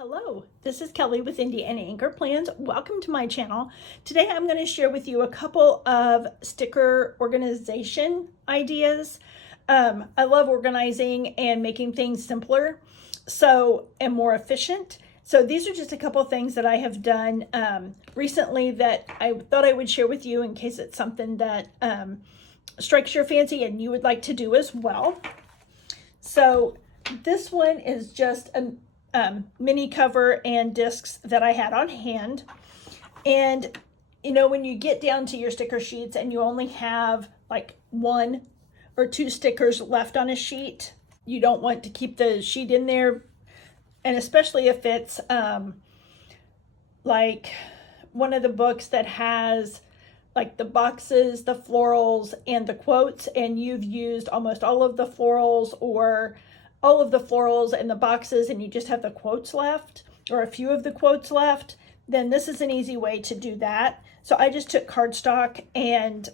Hello, this is Kelly with Indiana Anchor Plans. Welcome to my channel. Today I'm going to share with you a couple of sticker organization ideas. I love organizing and making things simpler and more efficient. So these are just a couple of things that I have done recently that I thought I would share with you in case it's something that strikes your fancy and you would like to do as well. So this one is just a mini cover and discs that I had on hand. And you know, when you get down to your sticker sheets and you only have like 1 or 2 stickers left on a sheet, you don't want to keep the sheet in there. And especially if it's like one of the books that has like the boxes, the florals, and the quotes, and you've used almost all of the florals or all of the florals and the boxes and you just have the quotes left or a few of the quotes left, then this is an easy way to do that. So I just took cardstock and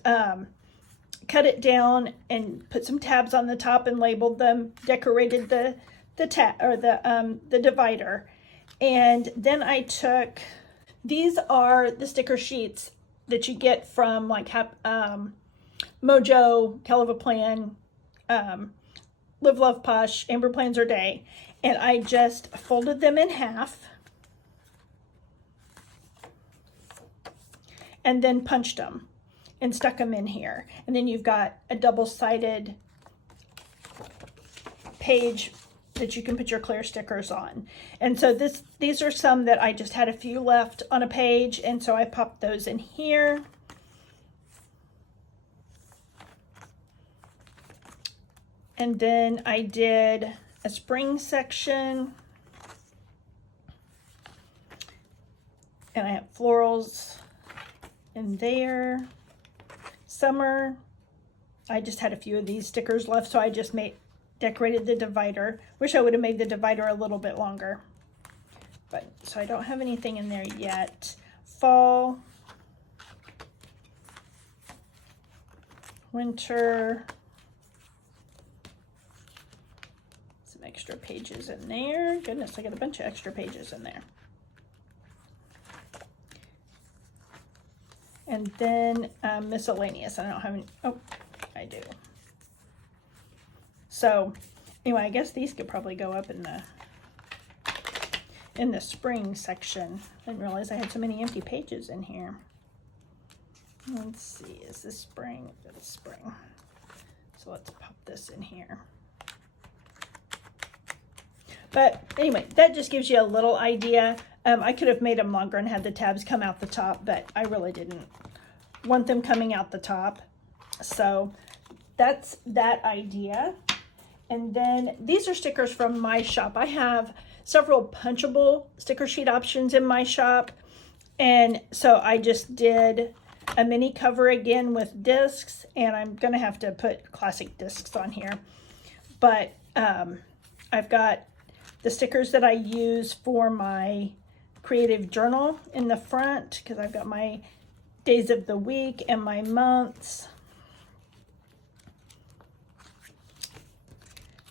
cut it down and put some tabs on the top and labeled them, decorated the tab or the divider. And then I took, these are the sticker sheets that you get from like Mojo, Hell of a Plan, Live, Love, Posh, Amber Plans or Day, and I just folded them in half and then punched them and stuck them in here. And then you've got a double-sided page that you can put your clear stickers on. And so these are some that I just had a few left on a page, and so I popped those in here. And then I did a spring section, and I have florals in there. Summer, I just had a few of these stickers left, so I just decorated the divider. Wish I would have made the divider a little bit longer, but so I don't have anything in there yet. Fall, winter, extra pages in there. Goodness, I got a bunch of extra pages in there. And then miscellaneous. I don't have any. Oh, I do. So anyway, I guess these could probably go up in the spring section. I didn't realize I had so many empty pages in here. Let's see, is this spring? It's spring. So let's pop this in here. But anyway, that just gives you a little idea. I could have made them longer and had the tabs come out the top, but I really didn't want them coming out the top. So that's that idea. And then these are stickers from my shop. I have several punchable sticker sheet options in my shop. And so I just did a mini cover again with discs, and I'm going to have to put classic discs on here. But I've got the stickers that I use for my creative journal in the front, because I've got my days of the week and my months.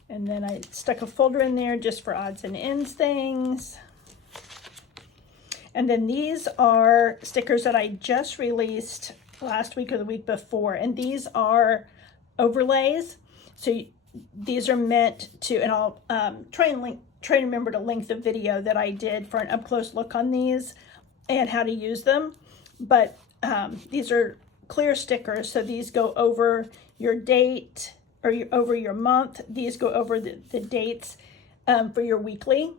And then I stuck a folder in there just for odds and ends things. And then these are stickers that I just released last week or the week before. And these are overlays. So these are meant to, and I'll try to remember to link the video that I did for an up-close look on these and how to use them. But these are clear stickers, so these go over your date or over your month. These go over the dates for your weekly,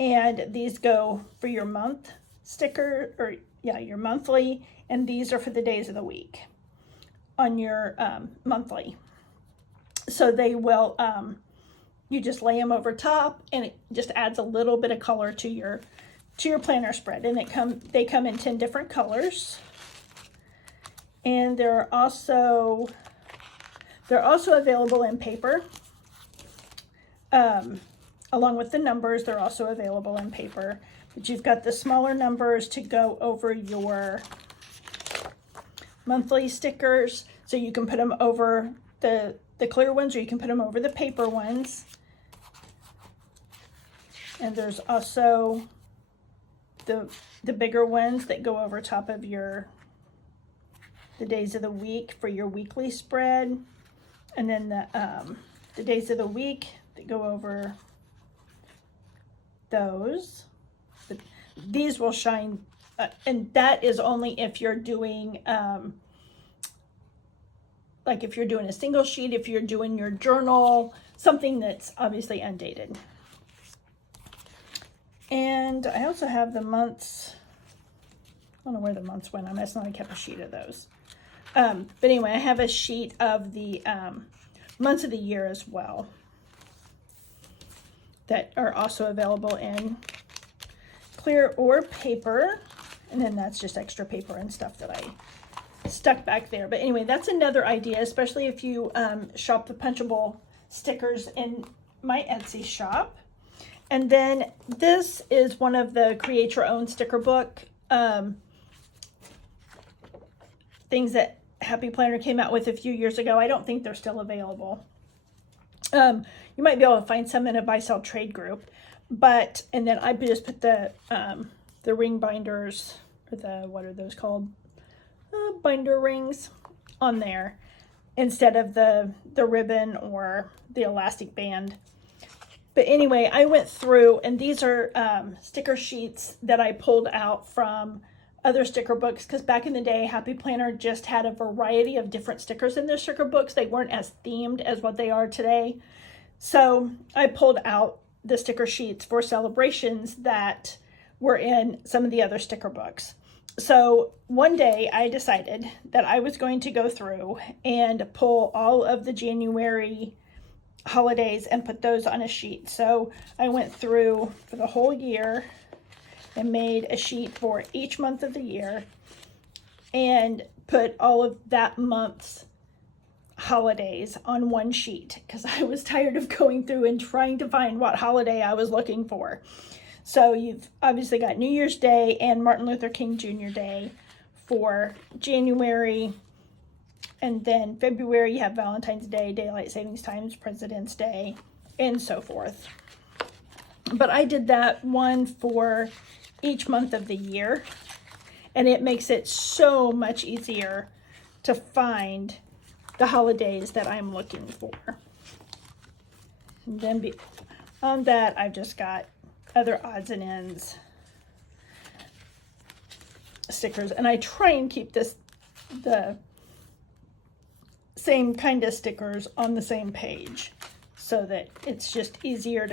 and these go for your month sticker, or yeah, your monthly, and these are for the days of the week on your monthly. So they will you just lay them over top, and it just adds a little bit of color to your planner spread. And they come in 10 different colors. And they're also available in paper. Along with the numbers, they're also available in paper. But you've got the smaller numbers to go over your monthly stickers, so you can put them over the clear ones, or you can put them over the paper ones. And there's also the bigger ones that go over top of the days of the week for your weekly spread. And then the days of the week that go over those. But these will shine, and that is only if you're doing, like if you're doing a single sheet, if you're doing your journal, something that's obviously undated. And I also have the months. I don't know where the months went. I must not have kept a sheet of those. But anyway, I have a sheet of the months of the year as well that are also available in clear or paper. And then that's just extra paper and stuff that I stuck back there. But anyway, that's another idea, especially if you shop the punchable stickers in my Etsy shop. And then this is one of the create your own sticker book things that Happy Planner came out with a few years ago. I don't think they're still available. You might be able to find some in a buy sell trade group, and then I just put the ring binders, or what are those called? Binder rings on there instead of the ribbon or the elastic band. But anyway, I went through, and these are sticker sheets that I pulled out from other sticker books, because back in the day, Happy Planner just had a variety of different stickers in their sticker books. They weren't as themed as what they are today. So I pulled out the sticker sheets for celebrations that were in some of the other sticker books. So one day I decided that I was going to go through and pull all of the January holidays and put those on a sheet. So I went through for the whole year and made a sheet for each month of the year and put all of that month's holidays on one sheet, because I was tired of going through and trying to find what holiday I was looking for. So you've obviously got New Year's Day and Martin Luther King Jr. Day for January. And then February, you have Valentine's Day, Daylight Savings Times, President's Day, and so forth. But I did that one for each month of the year, and it makes it so much easier to find the holidays that I'm looking for. And then on that, I've just got other odds and ends stickers, and I try and keep the same kind of stickers on the same page so that it's just easier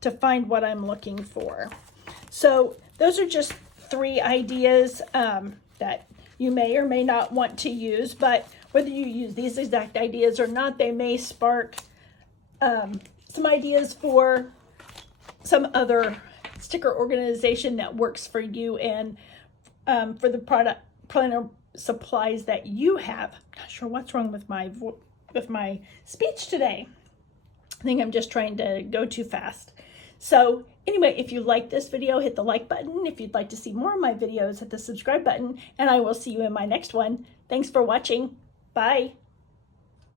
to find what I'm looking for. So those are just 3 ideas that you may or may not want to use, but whether you use these exact ideas or not, they may spark some ideas for some other sticker organization that works for you and for the product planner supplies that you have. I'm not sure what's wrong with my speech today. I think I'm just trying to go too fast. So anyway, if you like this video, hit the like button. If you'd like to see more of my videos, hit the subscribe button, and I will see you in my next one. Thanks for watching. Bye.